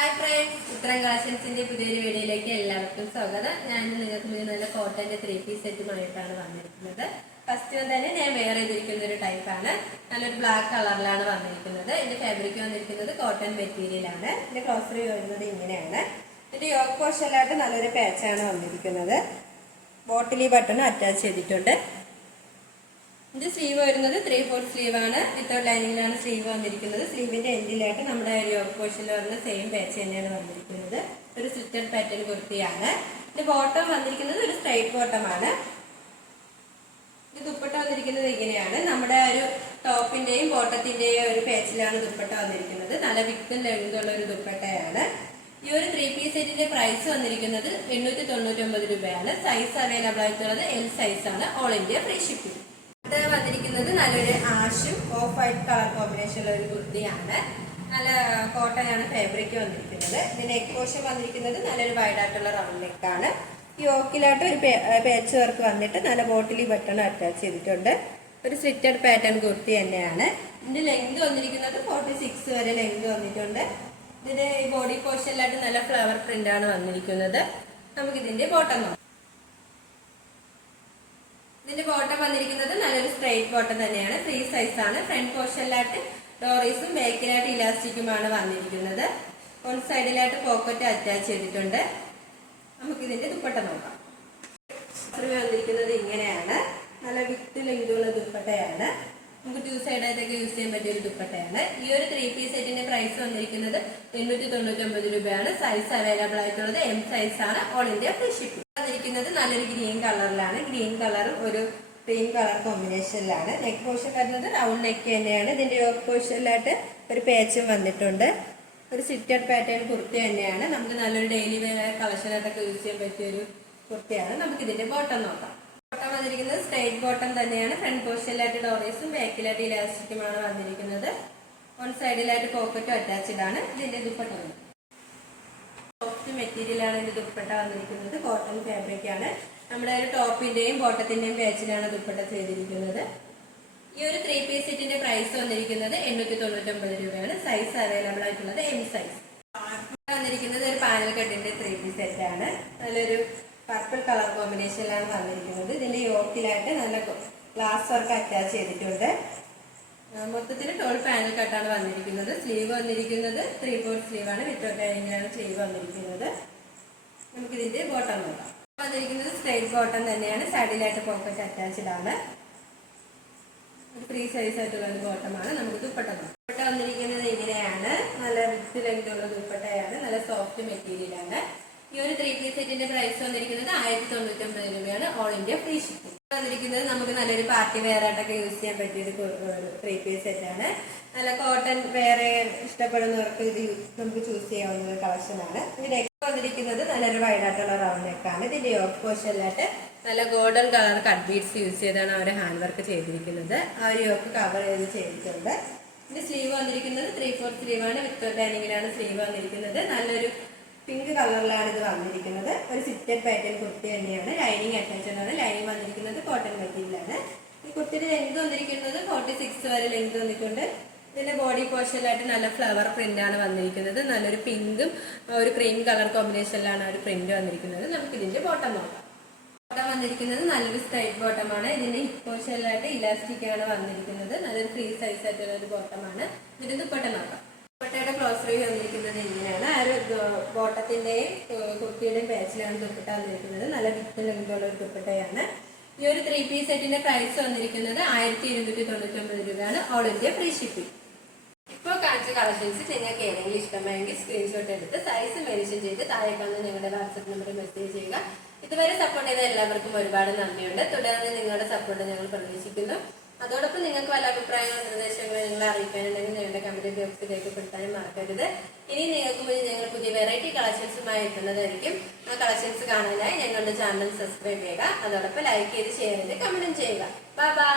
Hi friends, ചിത്രം കളക്ഷൻസിന്റെ പുതിയൊരു വീഡിയോയിലേക്ക് എല്ലാവർക്കും സ്വാഗതം. ഞാൻ നിങ്ങൾക്ക് മുന്നിൽ നല്ല കോട്ടന്റെ 3 പീസ് സെറ്റുമായിട്ടാണ് വന്നിരിക്കുന്നത്. ഫസ്റ്റ് തന്നെ ഞാൻ വെയർ ചെയ്തിരിക്കുന്ന ഒരു ടൈപ്പാണ്. നല്ലൊരു ബ്ലാക്ക് കളറിലാണ് വന്നിരിക്കുന്നത്. ഇതിന്റെ ഫാബ്രിക് വന്നിരിക്കുന്നത് കോട്ടൺ മെറ്റീരിയൽ ആണ്. ഇതിന്റെ ക്ലോസറി വരുന്നത് ഇങ്ങനെയാണ്. ഇതിന്റെ യോക്ക് പോർഷനിലായിട്ട് നല്ലൊരു പാച്ചാണ് വന്നിരിക്കുന്നത്. ബോട്ടിലി ബട്ടൺ അറ്റാച്ച് ചെയ്തിട്ടുണ്ട്. ഇത് സ്ലീവ് വരുന്നത് 3/4 സ്ലീവ് ആണ്. വിത്തൗട്ട് ലൈനിങ്ങിലാണ് സ്ലീവ് വന്നിരിക്കുന്നത്. സ്ലീവിന്റെ എൻഡിലായിട്ട് നമ്മുടെ യോക്ക് പോർഷനിൽ വരുന്ന സെയിം പാച്ച് തന്നെയാണ് വന്നിരിക്കുന്നത്. ഒരു സ്ലിറ്റഡ് പാറ്റേൺ കുർത്തിയാണ്. ഇത് ബോട്ടം വന്നിരിക്കുന്നത് ഒരു സ്ട്രൈറ്റ് ബോട്ടമാണ്. ഇത് ദുപ്പട്ട വന്നിരിക്കുന്നത് ഇങ്ങനെയാണ്. നമ്മുടെ ഒരു ടോപ്പിന്റെയും ബോട്ടത്തിന്റെയും ഒരു പാച്ചിലാണ് ദുപ്പട്ട വന്നിരിക്കുന്നത്. നല്ല വിത്തും ലെങ്തുള്ള ഒരു ദുപ്പട്ടയാണ്. ഈ ഒരു 3 പീസ് സെറ്റിന്റെ പ്രൈസ് വന്നിരിക്കുന്നത് 899 രൂപയാണ്. സൈസ് അവൈലബിൾ ആയിട്ടുള്ളത് L സൈസ് ആണ്. All India free shipping. ഇത് വന്നിരിക്കുന്നത് നല്ലൊരു ആഷും ഓഫ് വൈറ്റ് കളർ കോമ്പിനേഷനുള്ള ഒരു കുർത്തിയാണ്. നല്ല കോട്ടനാണ് ഫാബ്രിക് വന്നിരിക്കുന്നത്. ഇതിന്റെ നെക്ക് പോർഷൻ വന്നിരിക്കുന്നത് നല്ലൊരു വൈഡ് ആയിട്ടുള്ള റൗണ്ട് നെക്കാണ്. ഈ യോക്കിലായിട്ട് ഒരു പേച്ച് വർക്ക് വന്നിട്ട് നല്ല ബോട്ടിലി ബട്ടൺ അറ്റാച്ച് ചെയ്തിട്ടുണ്ട്. ഒരു സ്ലിറ്റഡ് പാറ്റേൺ കുർത്തി തന്നെയാണ്. ഇതിന്റെ ലെങ്ത് വന്നിരിക്കുന്നത് 46 വരെ ലെങ്ത് വന്നിട്ടുണ്ട്. ഇതിന്റെ ബോഡി പോർഷനിലായിട്ട് നല്ല ഫ്ലവർ പ്രിന്റ് ആണ് വന്നിരിക്കുന്നത്. നമുക്കിതിന്റെ ബോട്ടം നോക്കാം. ഇതിന്റെ ബോട്ടം വന്നിരിക്കുന്നത് നല്ലൊരു സ്ട്രൈറ്റ് ബോട്ടം തന്നെയാണ്. ഫ്രീ സൈസ് ആണ്. ഫ്രണ്ട് പോർഷനിലായിട്ട് ഡോറീസും ബാക്കിലായിട്ട് ഇലാസ്റ്റിക്കുമാണ് വന്നിരിക്കുന്നത്. വൺ സൈഡിലായിട്ട് പോക്കറ്റ് അറ്റാച്ച് ചെയ്തിട്ടുണ്ട്. നമുക്കിതിന്റെ ദുപ്പട്ട നോക്കാം. വന്നിരിക്കുന്നത് ഇങ്ങനെയാണ്. നല്ല വിത്ത് ലെങ്തുള്ള ദുപ്പട്ടയാണ്. നമുക്ക് 2 സൈഡായിട്ടൊക്കെ യൂസ് ചെയ്യാൻ പറ്റിയ ഒരു ദുപ്പട്ടയാണ്. ഈ ഒരു 3 പീസ് സെറ്റിന്റെ പ്രൈസ് വന്നിരിക്കുന്നത് 899 രൂപയാണ്. സൈസ് അവൈലബിൾ ആയിട്ടുള്ളത് M സൈസ് ആണ്. All India free shipping. വന്നിരിക്കുന്നത് നല്ലൊരു ഗ്രീൻ കളറിലാണ്. ഗ്രീൻ കളറും ഒരു ക്രീം കളർ കോമ്പിനേഷനിലാണ്. നെക്ക് പോർഷൻ വരുന്നത് റൗണ്ട് നെക്ക് തന്നെയാണ്. ഇതിന്റെ യോക്ക് പോർഷനിലായിട്ട് ഒരു പേച്ചും വന്നിട്ടുണ്ട്. ഒരു സിറ്റഡ് പാറ്റേൺ കുർത്തി തന്നെയാണ്. നമുക്ക് നല്ലൊരു ഡെയിലി വെയർ കളക്ഷനായിട്ടൊക്കെ യൂസ് ചെയ്യാൻ പറ്റിയ ഒരു കുർത്തിയാണ്. നമുക്ക് ഇതിന്റെ ബോട്ടം നോക്കാം. ബോട്ടം വന്നിരിക്കുന്നത് സ്ട്രൈറ്റ് ബോട്ടം തന്നെയാണ്. ഫ്രണ്ട് പോർഷനിലായിട്ട് ഡോറീസും ബാക്കിലായിട്ട് ഇലാസ്റ്റിക്കുമാണ് വന്നിരിക്കുന്നത്. വൺ സൈഡിലായിട്ട് പോക്കറ്റും അറ്റാച്ച്ഡ് ആണ്. ഇതിന്റെ ദുപ്പട്ട സോഫ്റ്റ് മെറ്റീരിയൽ ആണ് ഇതിന്റെ ദുപ്പട്ട വന്നിരിക്കുന്നത്. കോട്ടൺ ഫാബ്രിക് ആണ്. നമ്മുടെ ഒരു ടോപ്പിന്റെയും ബോട്ടത്തിന്റെയും പാച്ചിലാണ് ദുപ്പട്ട ചെയ്തിരിക്കുന്നത്. ഈ ഒരു 3 പീസ് സെറ്റിന്റെ പ്രൈസ് വന്നിരിക്കുന്നത് 899 രൂപയാണ്. സൈസ് അവൈലബിൾ ആയിട്ടുള്ളത് M സൈസ്. വന്നിരിക്കുന്നത് ഒരു പാനൽ കട്ടിന്റെ 3 പീസ് സെറ്റ് ആണ്. നല്ലൊരു പർപ്പിൾ കളർ കോമ്പിനേഷനിലാണ് വന്നിരിക്കുന്നത്. ഇതിന്റെ യോക്കിലായിട്ട് നല്ല ഗ്ലാസ് വർക്ക് അറ്റാച്ച് ചെയ്തിട്ടുണ്ട്. മൊത്തത്തിൽ 12 പാനൽ കട്ടാണ് വന്നിരിക്കുന്നത്. സ്ലീവ് വന്നിരിക്കുന്നത് 3/4 സ്ലീവ് ആണ്. വിത്തൗട്ട് ലൈനിങ്ങിലാണ് സ്ലീവ് വന്നിരിക്കുന്നത്. നമുക്കിതിന്റെ ബോട്ടം നോക്കാം. വന്നിരിക്കുന്നത് സ്ട്രൈറ്റ് ബോട്ടം തന്നെയാണ്. സൈഡിലായിട്ട് പോക്കറ്റ് അറ്റാച്ച്ഡ് ആണ്. ഒരു ഫ്രീ സൈസ് ആയിട്ടുള്ള ഒരു ബോട്ടമാണ്. നമുക്ക് ദുപ്പട്ട നോക്കാം. ദുപ്പട്ട വന്നിരിക്കുന്നത് ഇങ്ങനെയാണ്. നല്ല വിത്ത് ലെങ്തുള്ള ദുപ്പട്ടയാണ്. നല്ല സോഫ്റ്റ് മെറ്റീരിയൽ ആണ്. ഈ ഒരു 3 പീസ് സെറ്റിന്റെ പ്രൈസ് വന്നിരിക്കുന്നത് 1099 രൂപയാണ്. All India free shipping. വന്നിരിക്കുന്നത് നമുക്ക് നല്ലൊരു പാർട്ടി വെയർ ആയിട്ടൊക്കെ യൂസ് ചെയ്യാൻ പറ്റിയ ഒരു 3 പീസ് സെറ്റ് ആണ്. നല്ല കോട്ടൺ വേറെ ഇഷ്ടപ്പെടുന്നവർക്ക് ഇത് നമുക്ക് ചൂസ് ചെയ്യാവുന്ന ഒരു കളക്ഷനാണ്. ഇതിന്റെ നെക്ക് വന്നിരിക്കുന്നത് നല്ലൊരു വൈഡ് ആയിട്ടുള്ള റൗണ്ട് നെക്കാണ്. ഇതിന്റെ യോക്ക് പോർഷനിലായിട്ട് നല്ല golden colour cut beads use ചെയ്താണ് അവർ ഹാൻഡ് വർക്ക് ചെയ്തിരിക്കുന്നത്. ആ ഒരു യോക്ക് കവർ ചെയ്തിട്ടുണ്ട്. ഇതിന്റെ സ്ലീവ് വന്നിരിക്കുന്നത് 3/4 സ്ലീവ് ആണ്. വിത്തൗട്ട് ലൈനിങ്ങിലാണ് സ്ലീവ് വന്നിരിക്കുന്നത്. നല്ലൊരു പിങ്ക് കളറിലാണ് ഇത് വന്നിരിക്കുന്നത്. ഒരു സിറ്റഡ് പാറ്റേൺ കുർത്തി തന്നെയാണ്. ലൈനിങ് അറ്റാച്ച്ഡ് ആണ്. ലൈനിങ് വന്നിരിക്കുന്നത് കോട്ടൺ മെറ്റീരിയലാണ്. ഈ കുർത്തിയുടെ ലെങ്ത് വന്നിരിക്കുന്നത് 46 വരെ ലെങ്ത് വന്നിട്ടുണ്ട്. ഇതിന്റെ ബോഡി പോർഷനിലായിട്ട് നല്ല ഫ്ലവർ പ്രിന്റ് ആണ് വന്നിരിക്കുന്നത്. നല്ലൊരു പിങ്കും ഒരു ക്രീം കളർ കോമ്പിനേഷനിലാണ് ഒരു പ്രിന്റ് വന്നിരിക്കുന്നത്. നമുക്ക് ഇതിന്റെ ബോട്ടം നോക്കാം. ബോട്ടം വന്നിരിക്കുന്നത് നല്ലൊരു സ്ട്രൈറ്റ് ബോട്ടമാണ്. ഇതിന്റെ ഹിപ്പ് പോർഷനിലായിട്ട് ഇലാസ്റ്റിക് ആണ് വന്നിരിക്കുന്നത്. നല്ലൊരു ഫ്രീ സൈസ് ആയിട്ടുള്ള ഒരു ബോട്ടമാണ്. ഇതിന്റെ ദുപ്പട്ട നോക്കാം. ദുപ്പട്ടയുടെ ക്ലോസ് റിവ്യൂ വന്നിരിക്കുന്നത് ഇങ്ങനെയാണ്. ആ ഒരു ബോട്ടത്തിന്റെയും കുർത്തിയുടെയും പാച്ചിലാണ് ദുപ്പട്ട വന്നിരിക്കുന്നത്. നല്ല വിത്ത് ലെങ്തുള്ള ഒരു ദുപ്പട്ടയാണ്. ഈ ഒരു 3 പീസ് സെറ്റിന്റെ പ്രൈസ് വന്നിരിക്കുന്നത് 1299 രൂപയാണ്. All India free shipping. ഇപ്പോൾ കാണിച്ച കളക്ഷൻസ് നിങ്ങൾക്ക് ഏതെങ്കിലും ഇഷ്ടമായെങ്കിൽ സ്ക്രീൻഷോട്ട് എടുത്ത് സൈസ് മെൻഷൻ ചെയ്ത് താഴെ കാണുന്ന ഞങ്ങളുടെ വാട്സ്ആപ്പ് നമ്പറിൽ മെസ്സേജ് ചെയ്യുക. ഇതുവരെ സപ്പോർട്ട് ചെയ്ത എല്ലാവർക്കും ഒരുപാട് നന്ദിയുണ്ട്. തുടർന്ന് നിങ്ങളുടെ സപ്പോർട്ട് ഞങ്ങൾ പ്രതീക്ഷിക്കുന്നു. അതോടൊപ്പം നിങ്ങൾക്ക് വല്ല അഭിപ്രായങ്ങളും നിർദ്ദേശങ്ങളും നിങ്ങളെ അറിയിക്കാനുണ്ടെങ്കിൽ ഞങ്ങളുടെ കമന്റ് ബോക്സിൽ രേഖപ്പെടുത്താനും മറക്കരുത്. ഇനി നിങ്ങൾക്ക് മുന്നിൽ ഞങ്ങൾ പുതിയ വെറൈറ്റി കളക്ഷൻസുമായി എത്തുന്നതായിരിക്കും. ആ കളക്ഷൻസ് കാണാനായി ഞങ്ങളുടെ ചാനൽ സബ്സ്ക്രൈബ് ചെയ്യുക. അതോടൊപ്പം ലൈക്ക് ചെയ്ത് ഷെയർ ചെയ്ത് കമന്റും ചെയ്യുക. Bye bye.